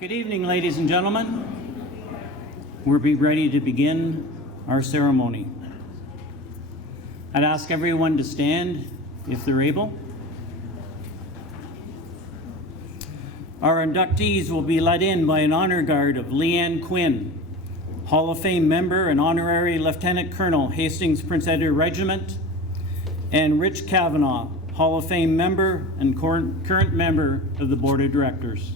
Good evening, ladies and gentlemen. We'll be ready to begin our ceremony. I'd ask everyone to stand if they're able. Our inductees will be led in by an honor guard of Leanne Quinn, Hall of Fame member and honorary Lieutenant Colonel, Hastings Prince Edward Regiment, and Rich Kavanaugh, Hall of Fame member and current member of the Board of Directors.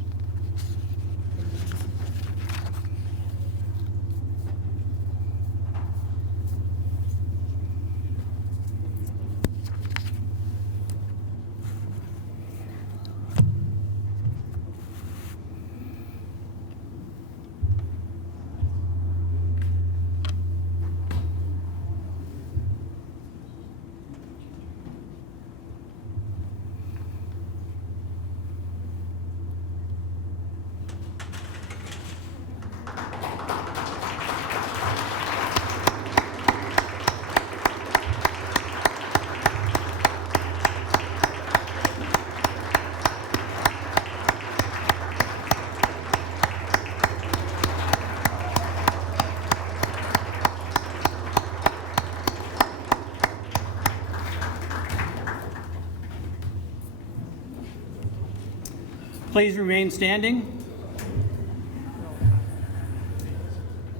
Please remain standing.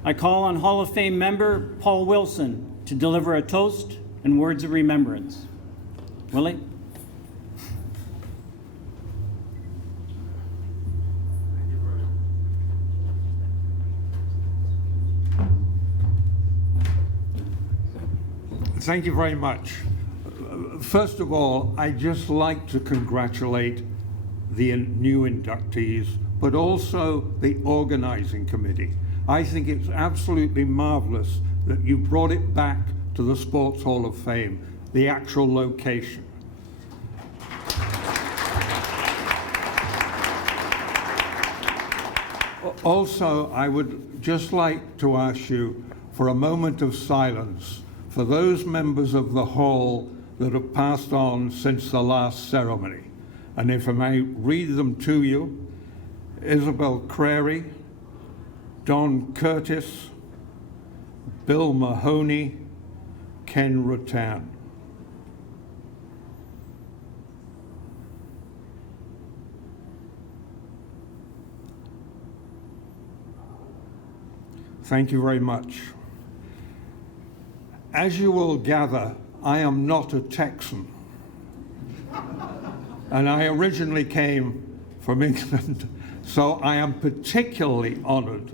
I call on Hall of Fame member Paul Wilson to deliver a toast and words of remembrance. Willie? Thank you very much. First of all, I'd just like to congratulate the new inductees, but also the organizing committee. I think it's absolutely marvelous that you brought it back to the Sports Hall of Fame, the actual location. Also, I would just like to ask you for a moment of silence for those members of the hall that have passed on since the last ceremony. And if I may read them to you: Isabel Crary, Don Curtis, Bill Mahoney, Ken Rutan. Thank you very much. As you will gather, I am not a Texan. And I originally came from England, so I am particularly honored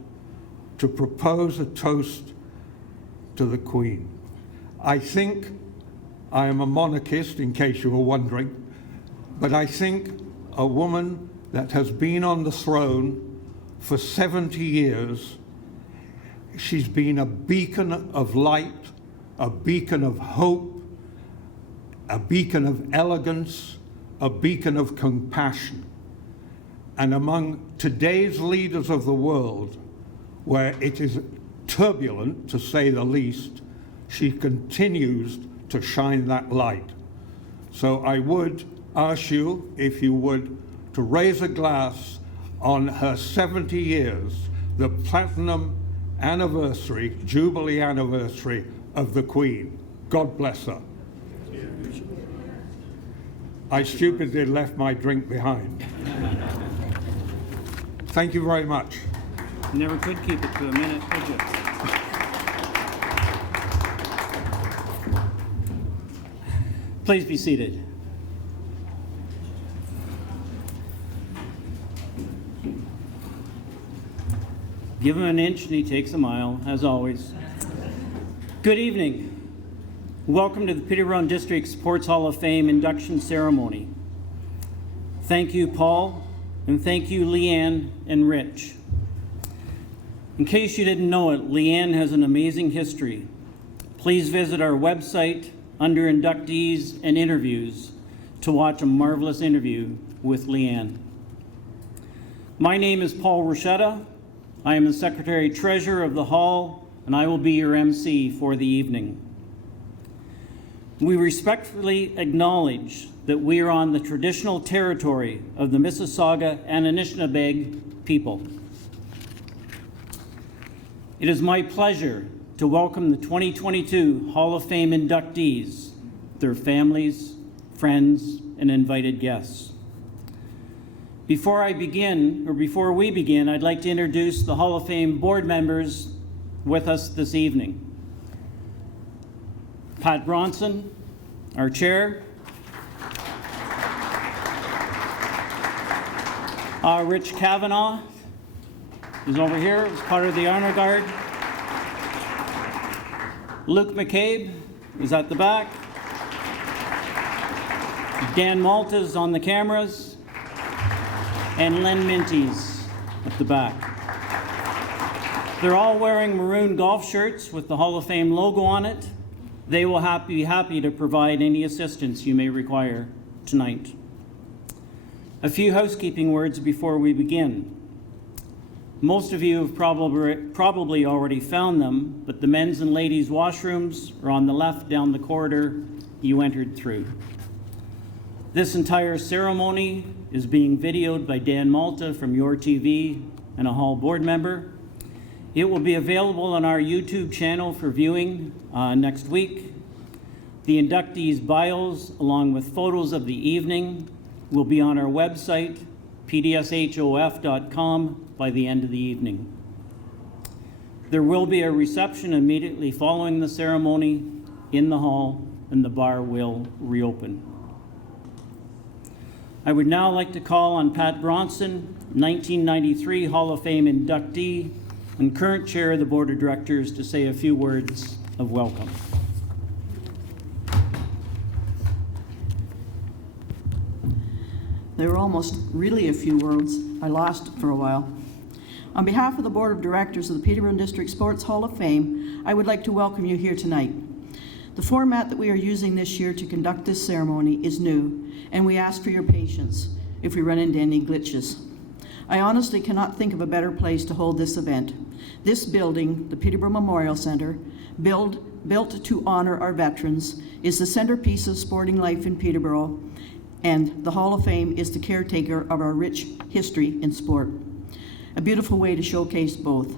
to propose a toast to the Queen. I think I am a monarchist, in case you were wondering, but I think a woman that has been on the throne for 70 years, she's been a beacon of light, a beacon of hope, a beacon of elegance, a beacon of compassion. And among today's leaders of the world, where it is turbulent, to say the least, she continues to shine that light. So I would ask you, if you would, to raise a glass on her 70 years, the platinum anniversary, Jubilee anniversary of the Queen. God bless her. I stupidly left my drink behind. Thank you very much. You never could keep it to a minute, could you? Please be seated. Give him an inch and he takes a mile, as always. Good evening. Welcome to the Peterborough District Sports Hall of Fame induction ceremony. Thank you, Paul, and thank you, Leanne and Rich. In case you didn't know it, Leanne has an amazing history. Please visit our website under inductees and interviews to watch a marvelous interview with Leanne. My name is Paul Rochetta. I am the Secretary Treasurer of the Hall, and I will be your MC for the evening. We respectfully acknowledge that we are on the traditional territory of the Mississauga and Anishinaabe people. It is my pleasure to welcome the 2022 Hall of Fame inductees, their families, friends, and invited guests. Before we begin, I'd like to introduce the Hall of Fame board members with us this evening. Pat Bronson, our chair. Rich Kavanaugh is over here as part of the Honor Guard. Luke McCabe is at the back. Dan Malta's on the cameras. And Len Minty's at the back. They're all wearing maroon golf shirts with the Hall of Fame logo on it. They will be happy to provide any assistance you may require tonight. A few housekeeping words before we begin. Most of you have probably already found them, but the men's and ladies' washrooms are on the left down the corridor you entered through. This entire ceremony is being videoed by Dan Malta from Your TV and a Hall board member. It will be available on our YouTube channel for viewing next week. The inductees' bios, along with photos of the evening, will be on our website, pdshof.com, by the end of the evening. There will be a reception immediately following the ceremony in the hall, and the bar will reopen. I would now like to call on Pat Bronson, 1993 Hall of Fame inductee and current chair of the Board of Directors, to say a few words of welcome. They were almost really a few words. I lost it for a while. On behalf of the Board of Directors of the Peterborough District Sports Hall of Fame, I would like to welcome you here tonight. The format that we are using this year to conduct this ceremony is new, and we ask for your patience if we run into any glitches. I honestly cannot think of a better place to hold this event. This building, the Peterborough Memorial Centre, built to honor our veterans, is the centerpiece of sporting life in Peterborough, and the Hall of Fame is the caretaker of our rich history in sport. A beautiful way to showcase both.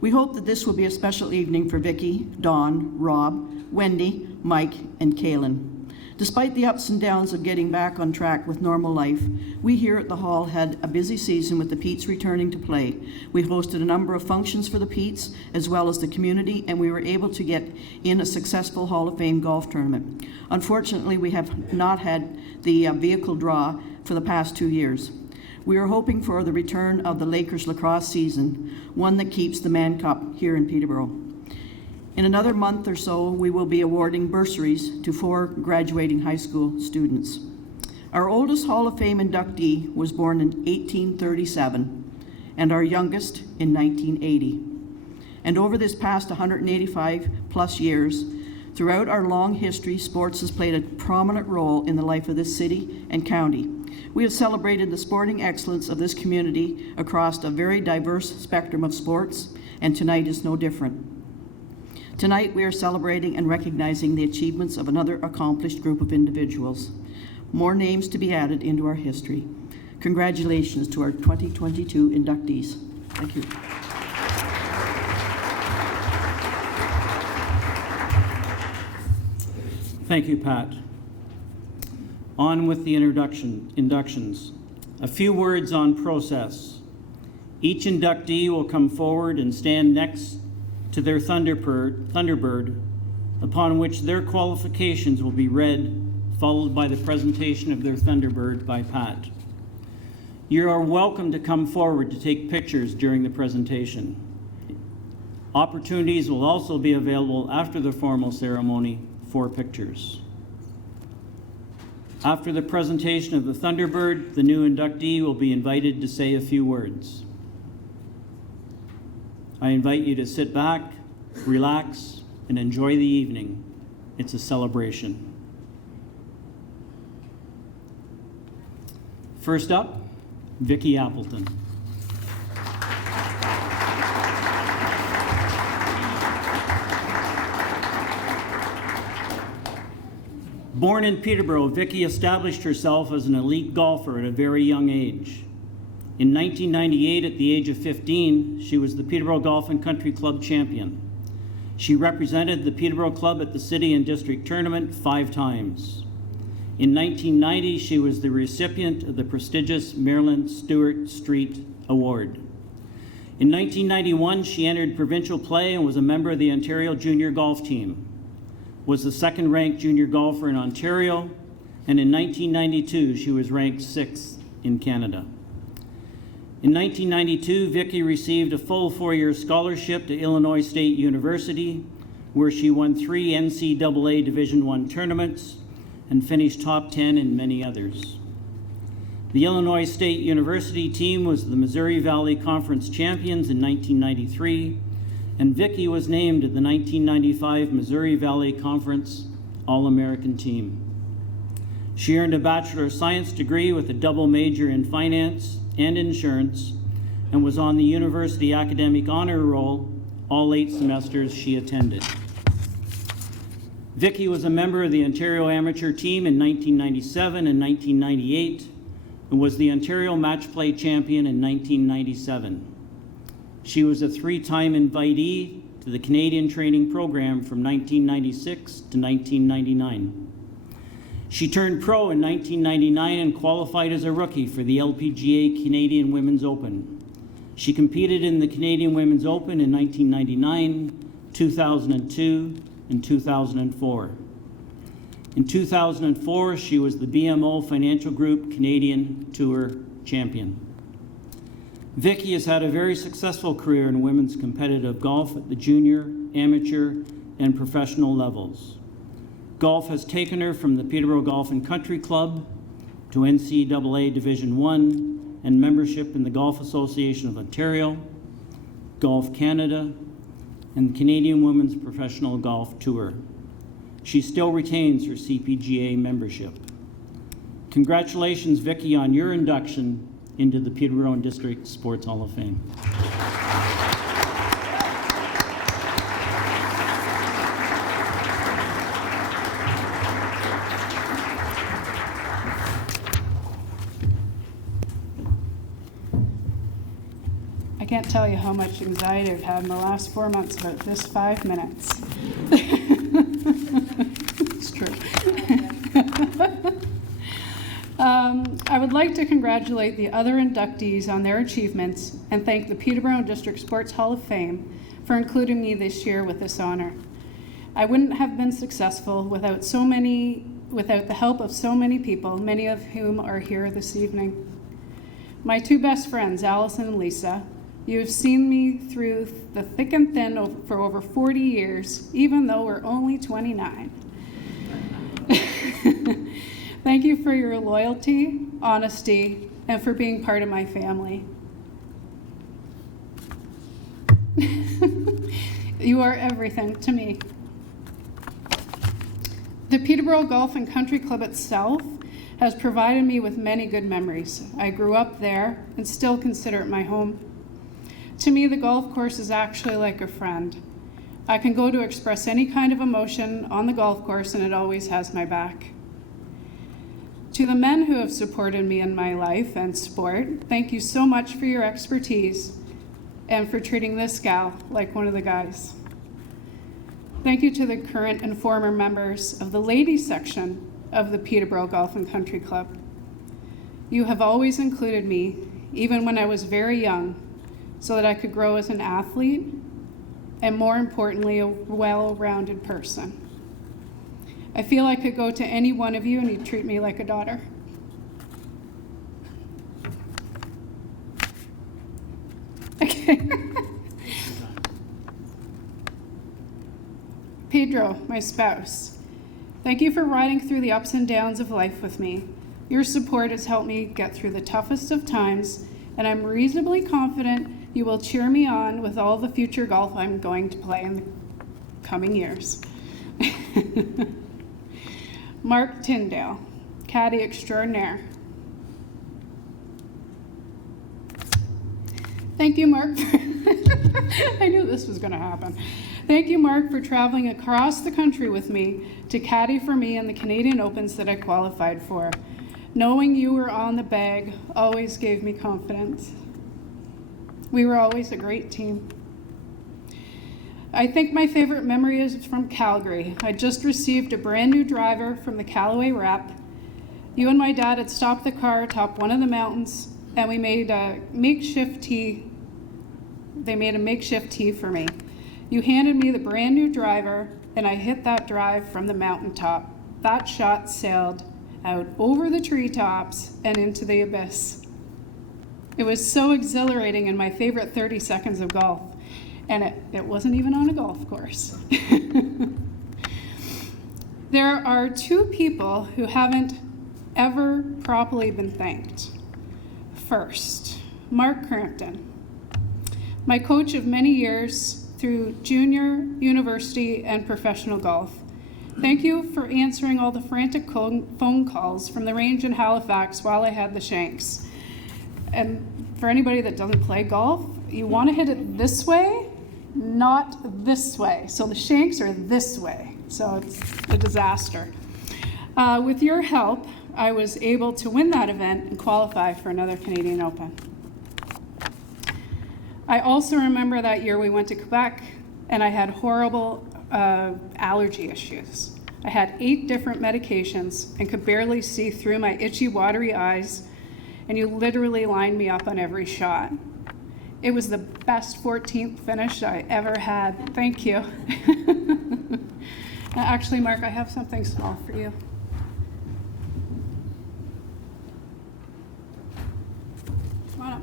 We hope that this will be a special evening for Vicky, Dawn, Rob, Wendy, Mike, and Kaylin. Despite the ups and downs of getting back on track with normal life, we here at the Hall had a busy season with the Petes returning to play. We hosted a number of functions for the Petes, as well as the community, and we were able to get in a successful Hall of Fame golf tournament. Unfortunately, we have not had the vehicle draw for the past 2 years. We are hoping for the return of the Lakers lacrosse season, one that keeps the Mann Cup here in Peterborough. In another month or so, we will be awarding bursaries to 4 graduating high school students. Our oldest Hall of Fame inductee was born in 1837, and our youngest in 1980. And over this past 185 plus years, throughout our long history, sports has played a prominent role in the life of this city and county. We have celebrated the sporting excellence of this community across a very diverse spectrum of sports, and tonight is no different. Tonight we are celebrating and recognizing the achievements of another accomplished group of individuals. More names to be added into our history. Congratulations to our 2022 inductees. Thank you. Thank you, Pat. On with the inductions. A few words on process. Each inductee will come forward and stand next to their Thunderbird, upon which their qualifications will be read, followed by the presentation of their Thunderbird by Pat. You are welcome to come forward to take pictures during the presentation. Opportunities will also be available after the formal ceremony for pictures. After the presentation of the Thunderbird, the new inductee will be invited to say a few words. I invite you to sit back, relax, and enjoy the evening. It's a celebration. First up, Vicky Appleton. Born in Peterborough, Vicky established herself as an elite golfer at a very young age. In 1998, at the age of 15, she was the Peterborough Golf and Country Club champion. She represented the Peterborough Club at the City and District Tournament 5 times. In 1990, she was the recipient of the prestigious Marilyn Stewart Street Award. In 1991, she entered provincial play and was a member of the Ontario Junior Golf Team, was the second-ranked junior golfer in Ontario, and in 1992, she was ranked 6th in Canada. In 1992, Vicki received a full 4-year scholarship to Illinois State University, where she won 3 NCAA Division I tournaments and finished top 10 in many others. The Illinois State University team was the Missouri Valley Conference champions in 1993, and Vicki was named to the 1995 Missouri Valley Conference All-American team. She earned a Bachelor of Science degree with a double major in finance and insurance, and was on the University Academic Honor Roll all 8 semesters she attended. Vicki was a member of the Ontario Amateur team in 1997 and 1998, and was the Ontario Match Play champion in 1997. She was a 3-time invitee to the Canadian Training Program from 1996 to 1999. She turned pro in 1999 and qualified as a rookie for the LPGA Canadian Women's Open. She competed in the Canadian Women's Open in 1999, 2002, and 2004. In 2004, she was the BMO Financial Group Canadian Tour champion. Vicki has had a very successful career in women's competitive golf at the junior, amateur, and professional levels. Golf has taken her from the Peterborough Golf and Country Club to NCAA Division I and membership in the Golf Association of Ontario, Golf Canada, and the Canadian Women's Professional Golf Tour. She still retains her CPGA membership. Congratulations, Vicki, on your induction into the Peterborough District Sports Hall of Fame. I can't tell you how much anxiety I've had in the last 4 months about this 5 minutes. It's true. I would like to congratulate the other inductees on their achievements and thank the Peterborough District Sports Hall of Fame for including me this year with this honor. I wouldn't have been successful without the help of so many people, many of whom are here this evening. My 2 best friends, Allison and Lisa. You have seen me through the thick and thin for over 40 years, even though we're only 29. Thank you for your loyalty, honesty, and for being part of my family. You are everything to me. The Peterborough Golf and Country Club itself has provided me with many good memories. I grew up there and still consider it my home. To me, the golf course is actually like a friend. I can go to express any kind of emotion on the golf course and it always has my back. To the men who have supported me in my life and sport, thank you so much for your expertise and for treating this gal like one of the guys. Thank you to the current and former members of the ladies section of the Peterborough Golf and Country Club. You have always included me, even when I was very young, so that I could grow as an athlete and, more importantly, a well-rounded person. I feel I could go to any one of you and you'd treat me like a daughter. Okay. Pedro, my spouse, thank you for riding through the ups and downs of life with me. Your support has helped me get through the toughest of times, and I'm reasonably confident you will cheer me on with all the future golf I'm going to play in the coming years. Mark Tyndale, caddy extraordinaire. Thank you, Mark. I knew this was going to happen. Thank you, Mark, for traveling across the country with me to caddy for me in the Canadian Opens that I qualified for. Knowing you were on the bag always gave me confidence. We were always a great team. I think my favorite memory is from Calgary. I just received a brand new driver from the Callaway rep. You and my dad had stopped the car atop one of the mountains, and we made a makeshift tea. They made a makeshift tea for me. You handed me the brand new driver, and I hit that drive from the mountaintop. That shot sailed out over the treetops and into the abyss. It was so exhilarating and my favorite 30 seconds of golf. And it wasn't even on a golf course. There are two people who haven't ever properly been thanked. First, Mark Crampton, my coach of many years through junior, university, and professional golf. Thank you for answering all the frantic phone calls from the range in Halifax while I had the shanks. And for anybody that doesn't play golf, you want to hit it this way, not this way. So the shanks are this way, so it's a disaster. With your help, I was able to win that event and qualify for another Canadian Open. I also remember that year we went to Quebec and I had horrible allergy issues. I had 8 different medications and could barely see through my itchy, watery eyes, and you literally lined me up on every shot. It was the best 14th finish I ever had. Thank you. Actually, Mark, I have something small for you. Come on up.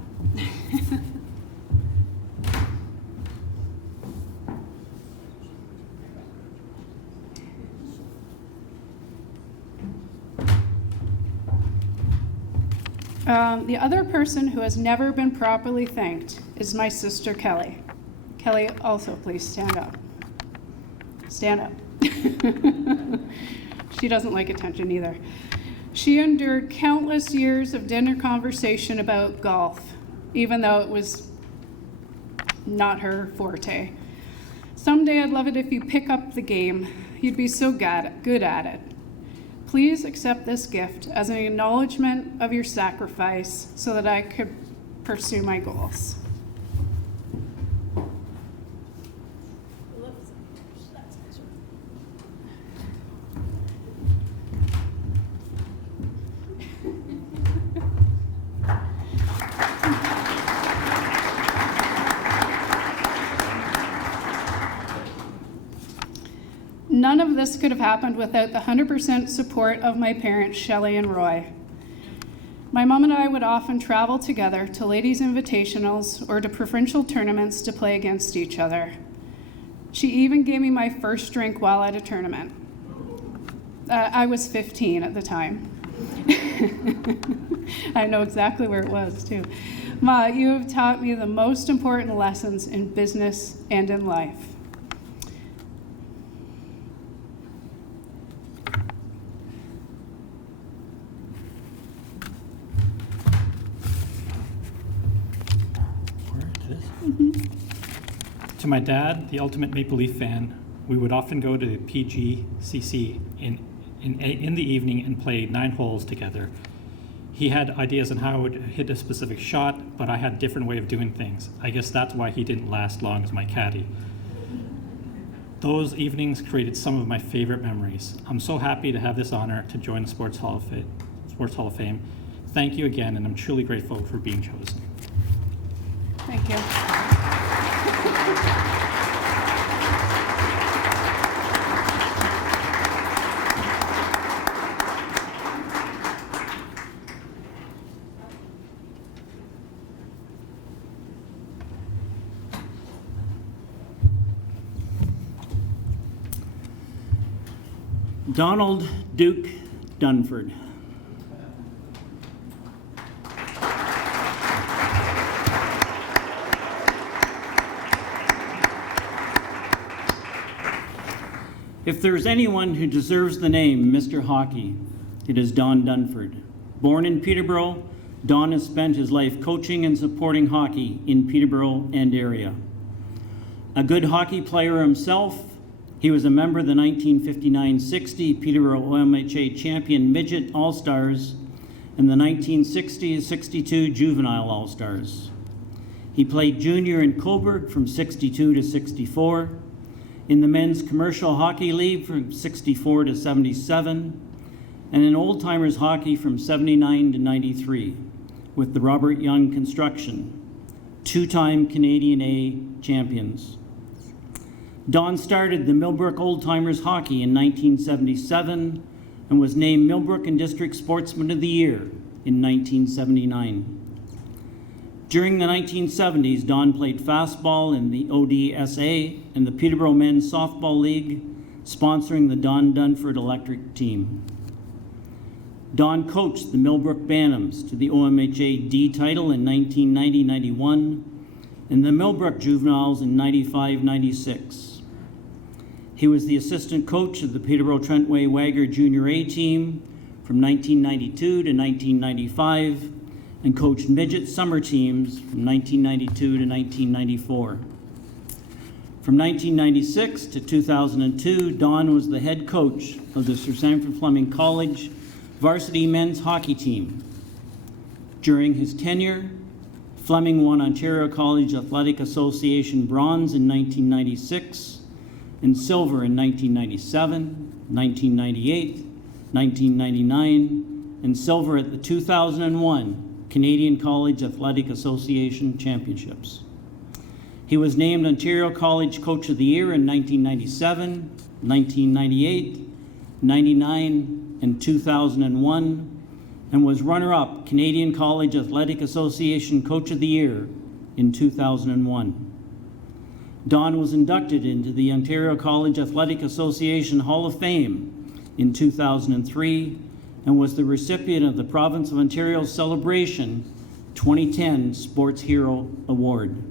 The other person who has never been properly thanked is my sister, Kelly. Kelly, also please stand up. Stand up. She doesn't like attention either. She endured countless years of dinner conversation about golf, even though it was not her forte. Someday I'd love it if you pick up the game. You'd be so good at it. Please accept this gift as an acknowledgement of your sacrifice so that I could pursue my goals. None of this could have happened without the 100% support of my parents, Shelley and Roy. My mom and I would often travel together to ladies' invitationals or to provincial tournaments to play against each other. She even gave me my first drink while at a tournament. I was 15 at the time. I know exactly where it was, too. Ma, you have taught me the most important lessons in business and in life. To my dad, the ultimate Maple Leaf fan, we would often go to the PGCC in the evening and play 9 holes together. He had ideas on how I would hit a specific shot, but I had a different way of doing things. I guess that's why he didn't last long as my caddy. Those evenings created some of my favorite memories. I'm so happy to have this honor to join the Sports Hall of Fame. Thank you again, and I'm truly grateful for being chosen. Thank you. Donald Duke Dunford. If there's anyone who deserves the name Mr. Hockey, it is Don Dunford. Born in Peterborough, Don has spent his life coaching and supporting hockey in Peterborough and area. A good hockey player himself, he was a member of the 1959-60 Peterborough OMHA champion midget All-Stars, and the 1960-62 Juvenile All-Stars. He played junior in Coburg from 62 to 64, in the Men's Commercial Hockey League from 64 to 77, and in Old Timers Hockey from 79 to 93 with the Robert Young Construction, two-time Canadian A champions. Don started the Millbrook Old Timers Hockey in 1977 and was named Millbrook and District Sportsman of the Year in 1979. During the 1970s, Don played fastball in the ODSA and the Peterborough Men's Softball League, sponsoring the Don Dunford Electric team. Don coached the Millbrook Bantams to the OMHA D title in 1990-91 and the Millbrook Juveniles in 95-96. He was the assistant coach of the Peterborough Trentway Wagger Junior A team from 1992 to 1995 and coached midget summer teams from 1992 to 1994. From 1996 to 2002, Don was the head coach of the Sir Sanford Fleming College varsity men's hockey team. During his tenure, Fleming won Ontario College Athletic Association bronze in 1996 and silver in 1997, 1998, 1999, and silver at the 2001 Canadian College Athletic Association Championships. He was named Ontario College Coach of the Year in 1997, 1998, 99, and 2001, and was runner-up Canadian College Athletic Association Coach of the Year in 2001. Don was inducted into the Ontario College Athletic Association Hall of Fame in 2003 and was the recipient of the Province of Ontario's Celebration 2010 Sports Hero Award.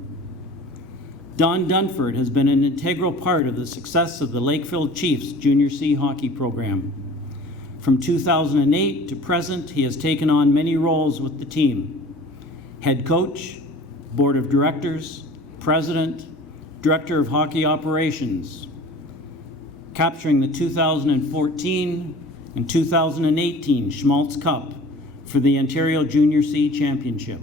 Don Dunford has been an integral part of the success of the Lakefield Chiefs Junior C hockey program. From 2008 to present, he has taken on many roles with the team: head coach, board of directors, president, director of hockey operations, capturing the 2014 and 2018 Schmaltz Cup for the Ontario Junior C Championship.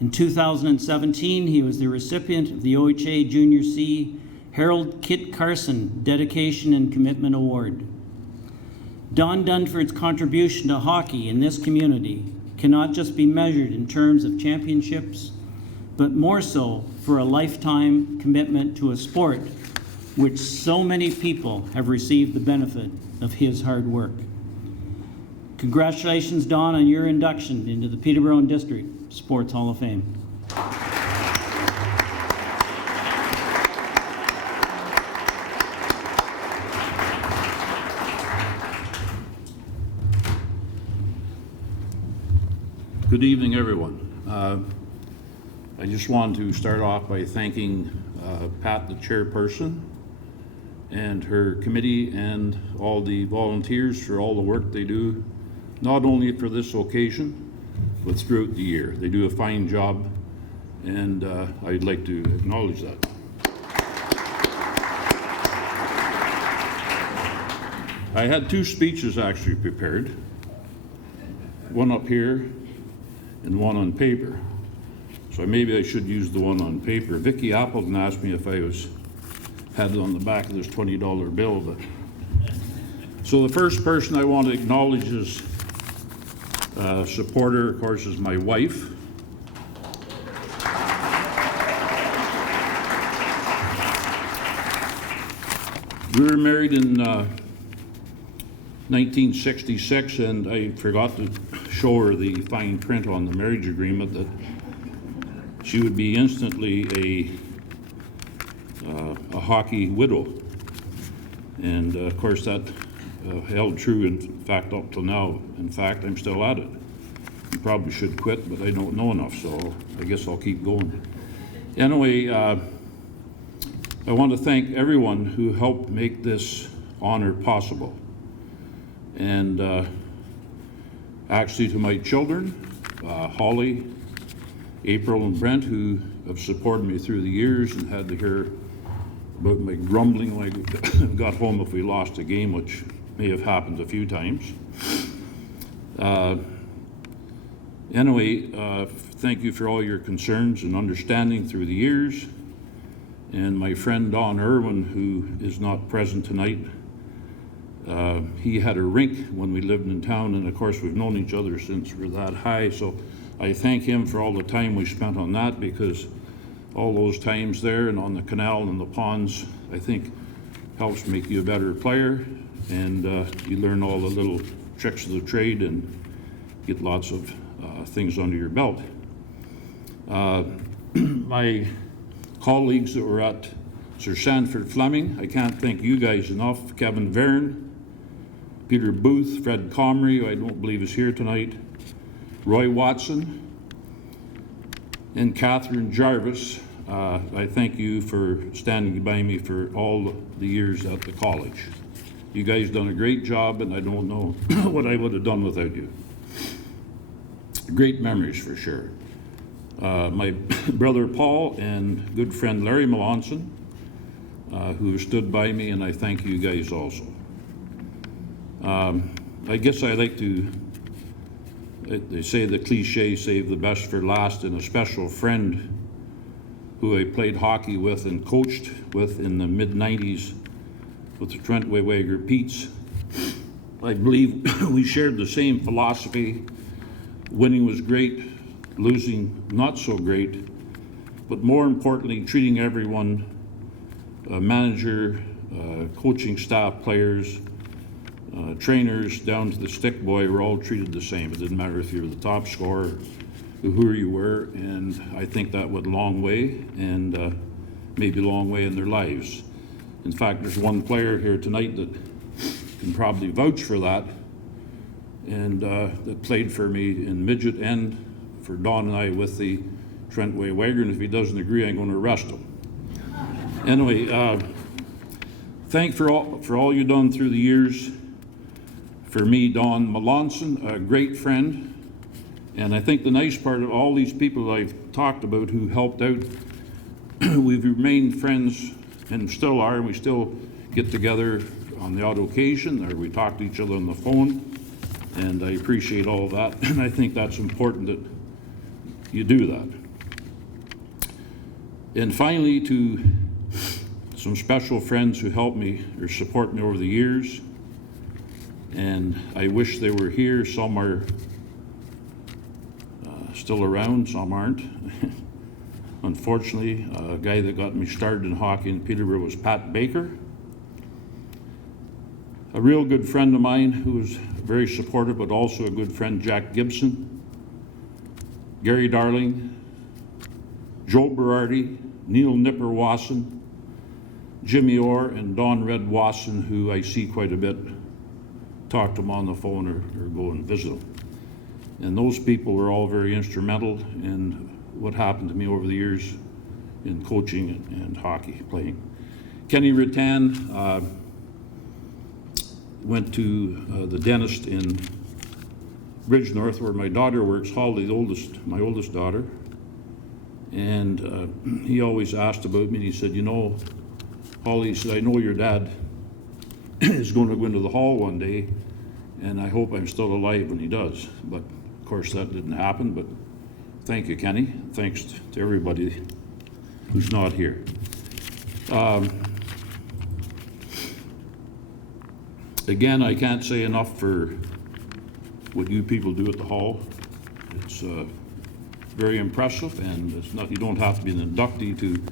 In 2017, he was the recipient of the OHA Junior C Harold Kit Carson Dedication and Commitment Award. Don Dunford's contribution to hockey in this community cannot just be measured in terms of championships, but more so for a lifetime commitment to a sport which so many people have received the benefit of his hard work. Congratulations, Don, on your induction into the Peterborough and District Sports Hall of Fame. Good evening, everyone. I just want to start off by thanking Pat, the chairperson, and her committee and all the volunteers for all the work they do, not only for this occasion, but throughout the year. They do a fine job, and I'd like to acknowledge that. I had two speeches actually prepared, one up here and one on paper. So maybe I should use the one on paper. Vicki Appleton asked me if I had it on the back of this $20 bill. But so the first person I want to acknowledge is supporter, of course, is my wife. We were married in 1966, and I forgot to show her the fine print on the marriage agreement that she would be instantly a hockey widow. And of course that held true, in fact, up till now. In fact, I'm still at it. I probably should quit, but I don't know enough, so I guess I'll keep going. Anyway, I want to thank everyone who helped make this honor possible. And actually to my children, Holly, April, and Brent, who have supported me through the years and had to hear about my grumbling when I got home if we lost a game, which may have happened a few times. Anyway, thank you for all your concerns and understanding through the years. And my friend Don Irwin, who is not present tonight, he had a rink when we lived in town, and of course we've known each other since we're that high, so I thank him for all the time we spent on that, because all those times there and on the canal and the ponds, I think helps make you a better player, and you learn all the little tricks of the trade and get lots of things under your belt. My colleagues that were at Sir Sanford Fleming, I can't thank you guys enough. Kevin Varon, Peter Booth, Fred Comrie, who I don't believe is here tonight, Roy Watson, and Catherine Jarvis. I thank you for standing by me for all the years at the college. You guys done a great job, and I don't know what I would have done without you. Great memories for sure. My brother Paul and good friend Larry Melanson, who have stood by me, and I thank you guys also. I guess I like to, they say the cliche, save the best for last, and a special friend who I played hockey with and coached with in the mid-90s with the Trentway Wager Petes. I believe we shared the same philosophy. Winning was great, losing not so great, but more importantly, treating everyone, manager, coaching staff, players, trainers, down to the stick boy, were all treated the same. It didn't matter if you were the top scorer, who you were, and I think that went a long way, and maybe a long way in their lives. In fact, there's one player here tonight that can probably vouch for that, and that played for me in midget and for Don and I with the Trentway Wager, and if he doesn't agree, I'm going to arrest him. Anyway, thank for all you've done through the years. For me, Don Melanson, a great friend, and I think the nice part of all these people I've talked about who helped out, we've remained friends and still are, and we still get together on the odd occasion, or we talk to each other on the phone, and I appreciate all of that, and I think that's important that you do that. And finally, to some special friends who helped me or support me over the years, and I wish they were here. Some are still around, some aren't. Unfortunately, a guy that got me started in hockey in Peterborough was Pat Baker. A real good friend of mine who was very supportive, but also a good friend, Jack Gibson, Gary Darling, Joe Berardi, Neil Nipper Wasson, Jimmy Orr, and Don Red Wasson, who I see quite a bit, talk to them on the phone or go and visit them. And those people were all very instrumental in what happened to me over the years in coaching and hockey playing. Kenny Rattan went to the dentist in Bridgenorth, where my daughter works, Holly, my oldest daughter, and he always asked about me, and he said, you know, Holly, he said, I know your dad is going to go into the hall one day, and I hope I'm still alive when he does. But of course that didn't happen, but thank you, Kenny. Thanks to everybody who's not here. Again, I can't say enough for what you people do at the hall. It's very impressive, and it's not, you don't have to be an inductee to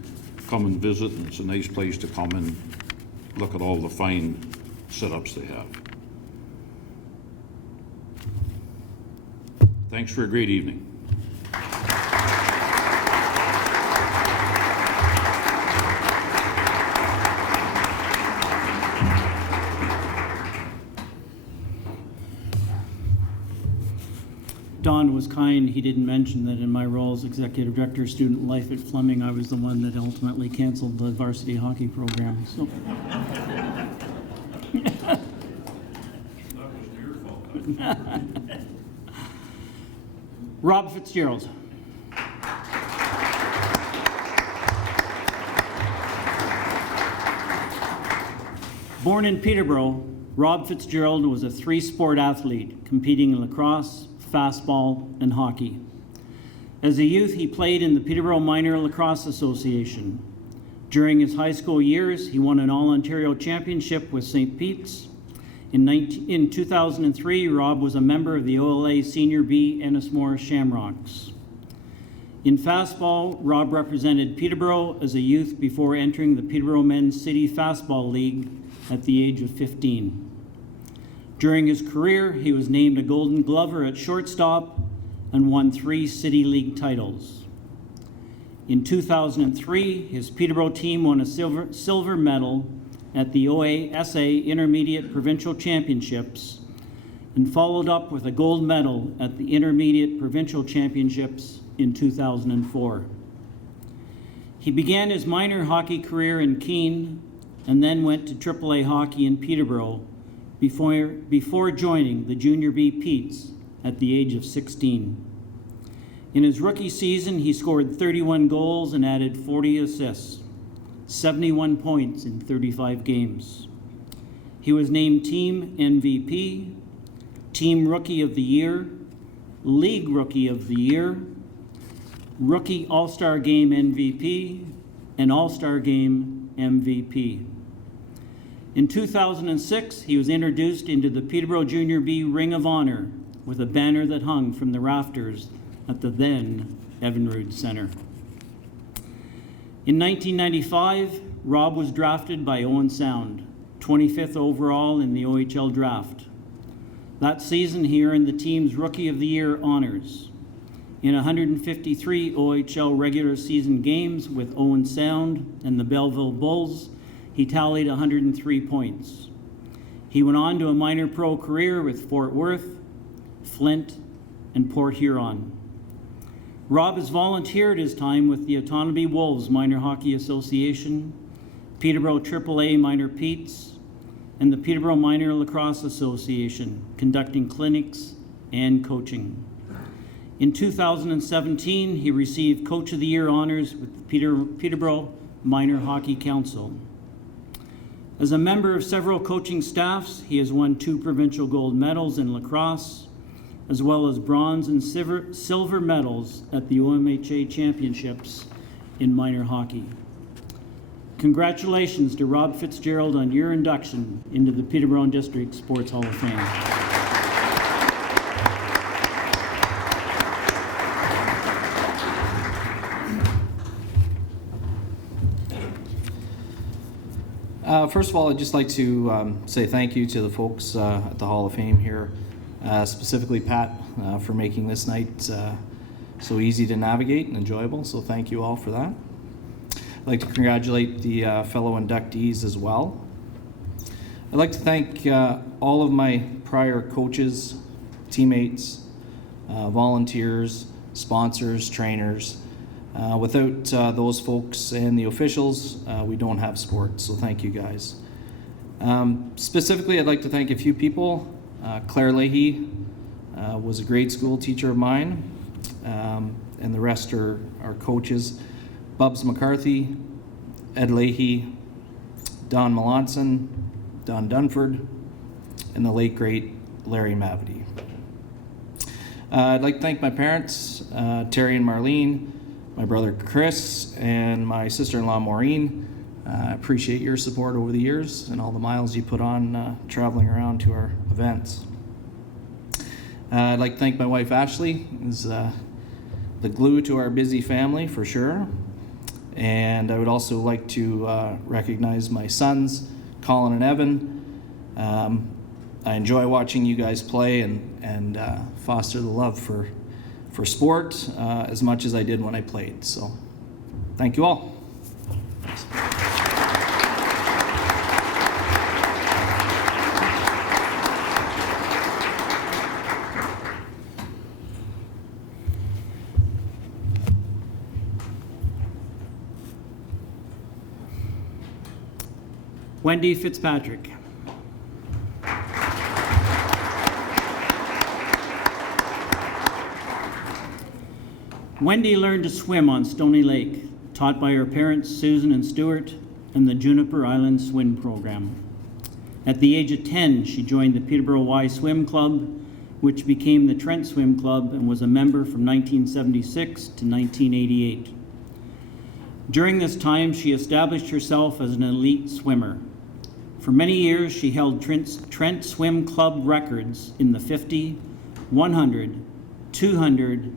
come and visit, and it's a nice place to come and look at all the fine setups they have. Thanks for a great evening. Don was kind. He didn't mention that in my role as executive director of student life at Fleming, I was the one that ultimately canceled the varsity hockey program. So. That was your fault. Rob Fitzgerald. Born in Peterborough, Rob Fitzgerald was a three-sport athlete, competing in lacrosse, fastball, and hockey. As a youth, he played in the Peterborough Minor Lacrosse Association. During his high school years, he won an All-Ontario Championship with St. Pete's. In 2003, Rob was a member of the OLA Senior B Ennismore Shamrocks. In fastball, Rob represented Peterborough as a youth before entering the Peterborough Men's City Fastball League at the age of 15. During his career, he was named a Golden Glover at shortstop and won 3 City League titles. In 2003, his Peterborough team won a silver medal at the OASA Intermediate Provincial Championships and followed up with a gold medal at the Intermediate Provincial Championships in 2004. He began his minor hockey career in Keene and then went to AAA hockey in Peterborough before joining the Junior B Petes at the age of 16. In his rookie season, he scored 31 goals and added 40 assists, 71 points in 35 games. He was named Team MVP, Team Rookie of the Year, League Rookie of the Year, Rookie All-Star Game MVP, and All-Star Game MVP. In 2006, he was introduced into the Peterborough Junior B Ring of Honor with a banner that hung from the rafters at the then Evinrude Centre. In 1995, Rob was drafted by Owen Sound, 25th overall in the OHL draft. That season, he earned the team's Rookie of the Year honors. In 153 OHL regular season games with Owen Sound and the Belleville Bulls, he tallied 103 points. He went on to a minor pro career with Fort Worth, Flint, and Port Huron. Rob has volunteered his time with the Autonomy Wolves Minor Hockey Association, Peterborough AAA Minor Petes, and the Peterborough Minor Lacrosse Association, conducting clinics and coaching. In 2017, he received Coach of the Year honors with the Peterborough Minor Hockey Council. As a member of several coaching staffs, he has won 2 provincial gold medals in lacrosse, as well as bronze and silver medals at the OMHA Championships in minor hockey. Congratulations to Rob Fitzgerald on your induction into the Peterborough District Sports Hall of Fame. First of all, I'd just like to say thank you to the folks at the Hall of Fame here, specifically Pat, for making this night so easy to navigate and enjoyable, so thank you all for that. I'd like to congratulate the fellow inductees as well. I'd like to thank all of my prior coaches, teammates, volunteers, sponsors, trainers. Without those folks and the officials, we don't have sports, so thank you guys. Specifically, I'd like to thank a few people. Claire Leahy was a grade school teacher of mine, and the rest are coaches. Bubs McCarthy, Ed Leahy, Don Melanson, Don Dunford, and the late great Larry Mavety. I'd like to thank my parents, Terry and Marlene, my brother Chris, and my sister-in-law Maureen. I appreciate your support over the years and all the miles you put on traveling around to our events. I'd like to thank my wife Ashley, who's the glue to our busy family for sure. And I would also like to recognize my sons, Colin and Evan. I enjoy watching you guys play and foster the love for sport as much as I did when I played. So thank you all. Wendy Fitzpatrick. Wendy learned to swim on Stony Lake, taught by her parents Susan and Stuart and the Juniper Island Swim Program. At the age of 10, she joined the Peterborough Y Swim Club, which became the Trent Swim Club, and was a member from 1976 to 1988. During this time, she established herself as an elite swimmer. For many years, she held Trent Swim Club records in the 50, 100, 200,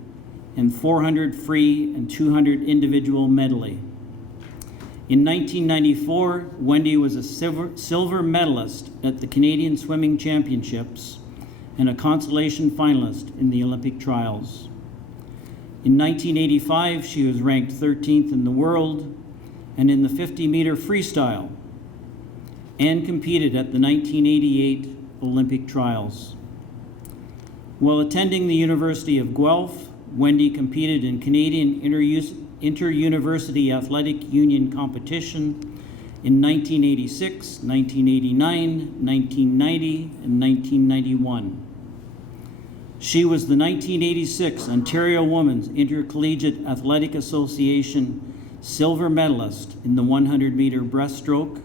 and 400 free and 200 individual medley. In 1994, Wendy was a silver medalist at the Canadian Swimming Championships and a consolation finalist in the Olympic trials. In 1985, she was ranked 13th in the world and in the 50-meter freestyle, and competed at the 1988 Olympic trials. While attending the University of Guelph, Wendy competed in Canadian Inter-University Athletic Union competition in 1986, 1989, 1990, and 1991. She was the 1986 Ontario Women's Intercollegiate Athletic Association silver medalist in the 100-meter breaststroke,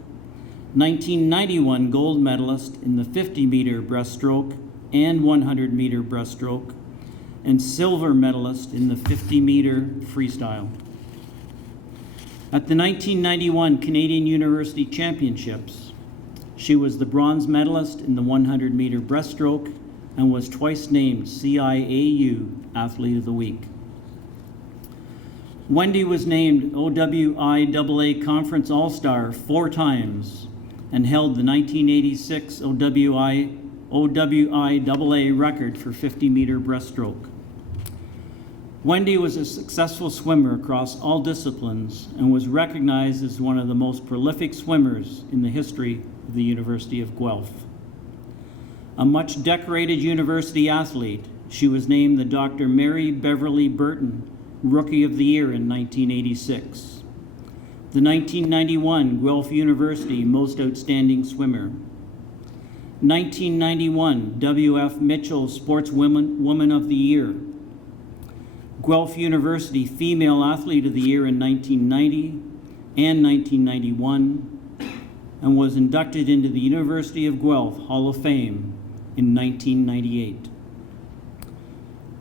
1991 gold medalist in the 50-meter breaststroke and 100-meter breaststroke, and silver medalist in the 50-meter freestyle. At the 1991 Canadian University Championships, she was the bronze medalist in the 100-meter breaststroke and was twice named CIAU Athlete of the Week. Wendy was named OWIAA Conference All-Star 4 times and held the 1986 OWIAA record for 50-meter breaststroke. Wendy was a successful swimmer across all disciplines and was recognized as one of the most prolific swimmers in the history of the University of Guelph. A much decorated university athlete, she was named the Dr. Mary Beverly Burton Rookie of the Year in 1986, the 1991 Guelph University Most Outstanding Swimmer, 1991 W.F. Mitchell Sportswoman of the Year, Guelph University Female Athlete of the Year in 1990 and 1991, and was inducted into the University of Guelph Hall of Fame in 1998.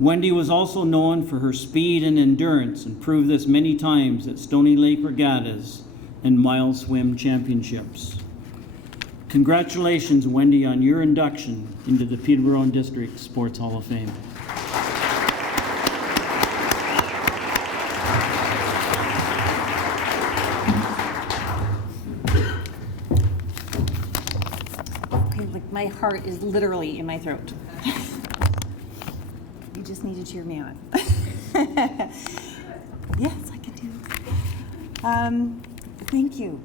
Wendy was also known for her speed and endurance and proved this many times at Stony Lake Regattas and Mile Swim Championships. Congratulations, Wendy, on your induction into the Peterborough District Sports Hall of Fame. Okay, like my heart is literally in my throat. You just need to cheer me on. Yes, I can do it. Thank you.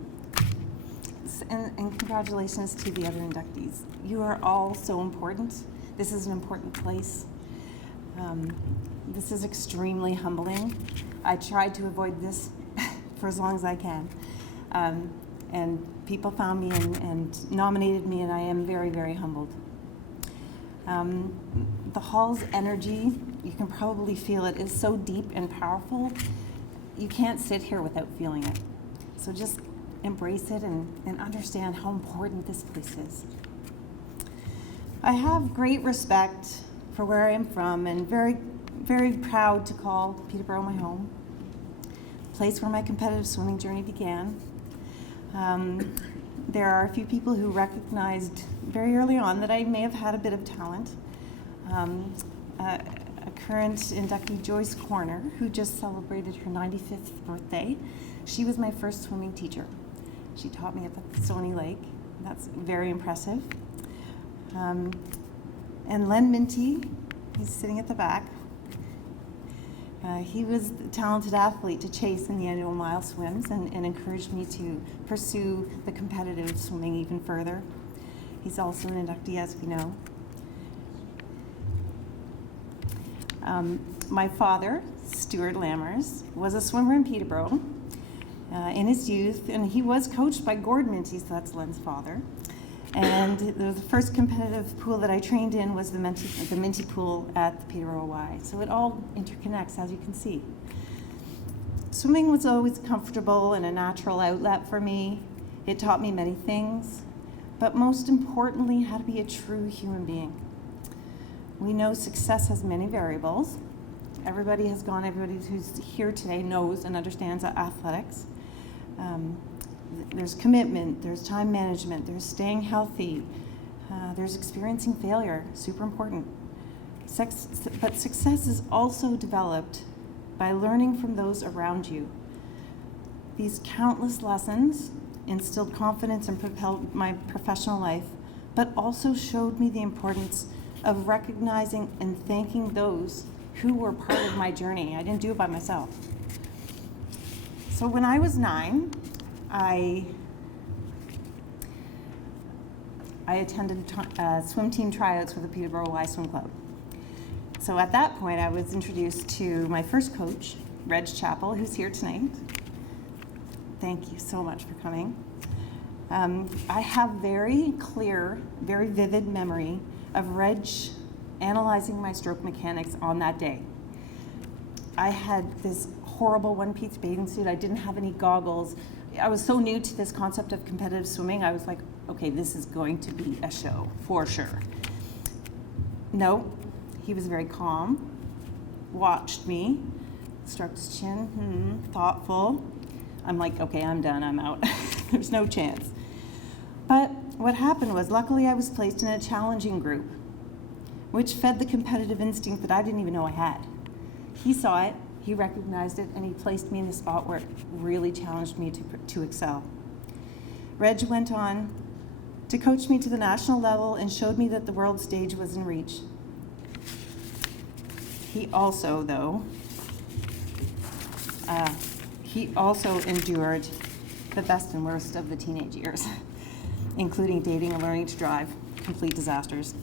And congratulations to the other inductees. You are all so important. This is an important place. This is extremely humbling. I tried to avoid this for as long as I can. And people found me and nominated me, and I am very, very humbled. The hall's energy, you can probably feel it, is so deep and powerful. You can't sit here without feeling it. So just embrace it and understand how important this place is. I have great respect for where I am from and very, very proud to call Peterborough my home, a place where my competitive swimming journey began. There are a few people who recognized very early on that I may have had a bit of talent. A current inductee, Joyce Corner, who just celebrated her 95th birthday. She was my first swimming teacher. She taught me up at Stony Lake. That's very impressive. And Len Minty, he's sitting at the back. He was the talented athlete to chase in the annual mile swims and encouraged me to pursue the competitive swimming even further. He's also an inductee, as we know. My father, Stuart Lammers, was a swimmer in Peterborough in his youth, and he was coached by Gord Minty, so that's Len's father. And the first competitive pool that I trained in was the Minty pool at the Peterborough Y. So it all interconnects, as you can see. Swimming was always comfortable and a natural outlet for me. It taught me many things, but most importantly, how to be a true human being. We know success has many variables. Everybody who's here today knows and understands athletics. There's commitment, there's time management, there's staying healthy, there's experiencing failure, super important. But success is also developed by learning from those around you. These countless lessons instilled confidence and propelled my professional life, but also showed me the importance of recognizing and thanking those who were part of my journey. I didn't do it by myself. So when I was 9, I attended swim team tryouts for the Peterborough Y Swim Club. So at that point, I was introduced to my first coach, Reg Chappell, who's here tonight. Thank you so much for coming. I have very clear, very vivid memory of Reg analyzing my stroke mechanics on that day. I had this horrible one-piece bathing suit. I didn't have any goggles. I was so new to this concept of competitive swimming. I was like, okay, this is going to be a show, for sure. No, he was very calm, watched me, stroked his chin, thoughtful. I'm like, okay, I'm done, I'm out. There's no chance. But what happened was, luckily I was placed in a challenging group, which fed the competitive instinct that I didn't even know I had. He saw it, he recognized it, and he placed me in the spot where it really challenged me to excel. Reg went on to coach me to the national level and showed me that the world stage was in reach. He also endured the best and worst of the teenage years, including dating and learning to drive, complete disasters.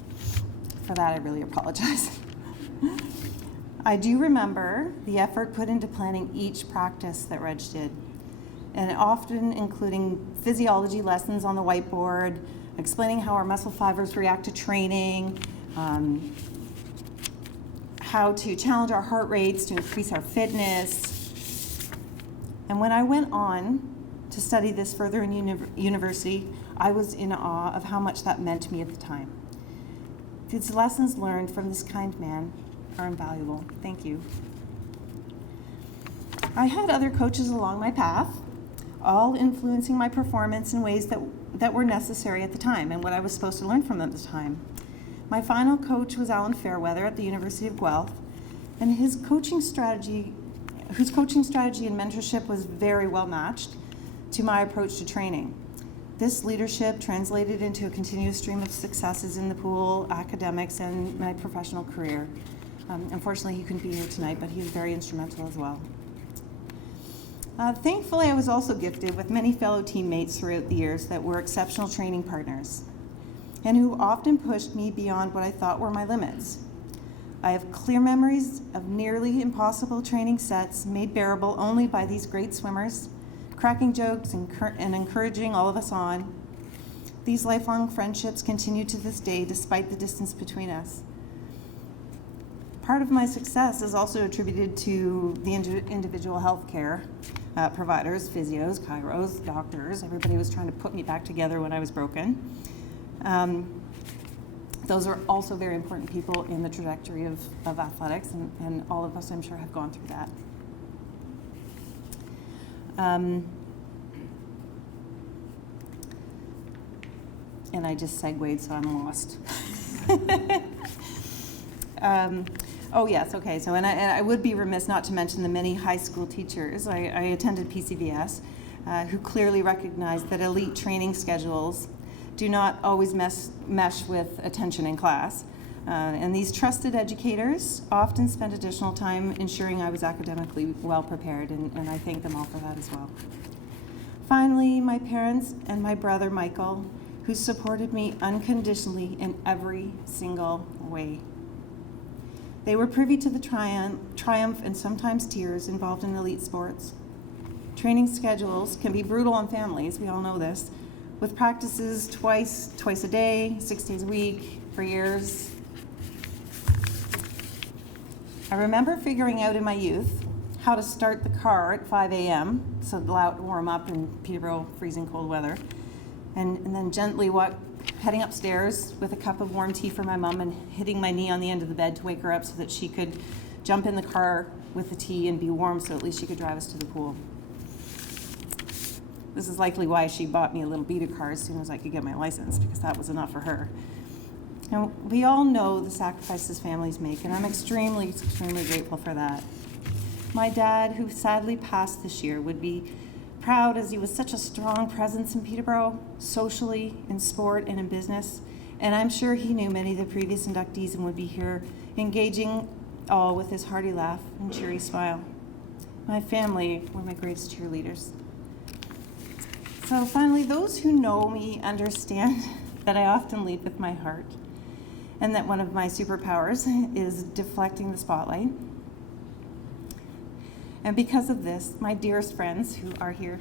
For that, I really apologize. I do remember the effort put into planning each practice that Reg did, and often including physiology lessons on the whiteboard, explaining how our muscle fibers react to training, how to challenge our heart rates to increase our fitness. And when I went on to study this further in university, I was in awe of how much that meant to me at the time. These lessons learned from this kind man are invaluable. Thank you. I had other coaches along my path, all influencing my performance in ways that were necessary at the time and what I was supposed to learn from them at the time. My final coach was Alan Fairweather at the University of Guelph, and whose coaching strategy and mentorship was very well matched to my approach to training. This leadership translated into a continuous stream of successes in the pool, academics, and my professional career. Unfortunately, he couldn't be here tonight, but he was very instrumental as well. Thankfully, I was also gifted with many fellow teammates throughout the years that were exceptional training partners and who often pushed me beyond what I thought were my limits. I have clear memories of nearly impossible training sets made bearable only by these great swimmers, cracking jokes and encouraging all of us on. These lifelong friendships continue to this day despite the distance between us. Part of my success is also attributed to the individual health care providers, physios, chiros, doctors. Everybody was trying to put me back together when I was broken. Those are also very important people in the trajectory of athletics, and all of us, I'm sure, have gone through that. And I just segued, so I'm lost. Oh yes, okay. So, and I would be remiss not to mention the many high school teachers. I attended PCVS, who clearly recognized that elite training schedules do not always mesh with attention in class. And these trusted educators often spent additional time ensuring I was academically well prepared, and I thank them all for that as well. Finally, my parents and my brother Michael, who supported me unconditionally in every single way. They were privy to the triumph and sometimes tears involved in elite sports. Training schedules can be brutal on families, we all know this, with practices twice a day, 6 days a week, for years. I remember figuring out in my youth how to start the car at 5 a.m., so allow it to warm up in Peterborough freezing cold weather, and then gently heading upstairs with a cup of warm tea for my mom and hitting my knee on the end of the bed to wake her up so that she could jump in the car with the tea and be warm so at least she could drive us to the pool. This is likely why she bought me a little beater car as soon as I could get my license, because that was enough for her. Now, we all know the sacrifices families make, and I'm extremely, extremely grateful for that. My dad, who sadly passed this year, would be proud as he was such a strong presence in Peterborough, socially, in sport, and in business. And I'm sure he knew many of the previous inductees and would be here engaging all with his hearty laugh and cheery smile. My family were my greatest cheerleaders. So finally, those who know me understand that I often lead with my heart, and that one of my superpowers is deflecting the spotlight. And because of this, my dearest friends who are here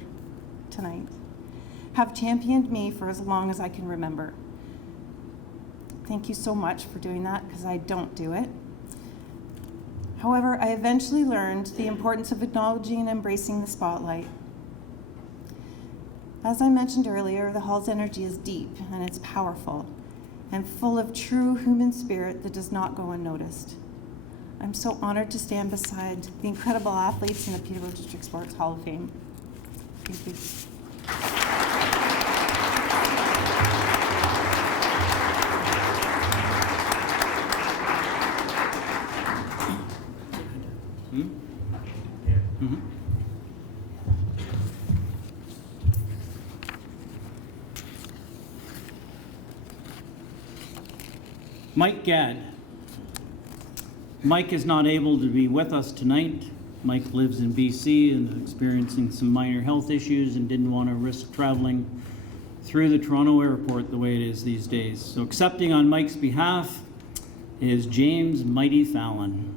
tonight have championed me for as long as I can remember. Thank you so much for doing that, because I don't do it. However, I eventually learned the importance of acknowledging and embracing the spotlight. As I mentioned earlier, the hall's energy is deep and it's powerful and full of true human spirit that does not go unnoticed. I'm so honored to stand beside the incredible athletes in the Peterborough District Sports Hall of Fame. Thank you. Mike Gadd. Mike is not able to be with us tonight. Mike lives in BC and is experiencing some minor health issues and didn't want to risk traveling through the Toronto airport the way it is these days. So accepting on Mike's behalf is James Mighty Fallon.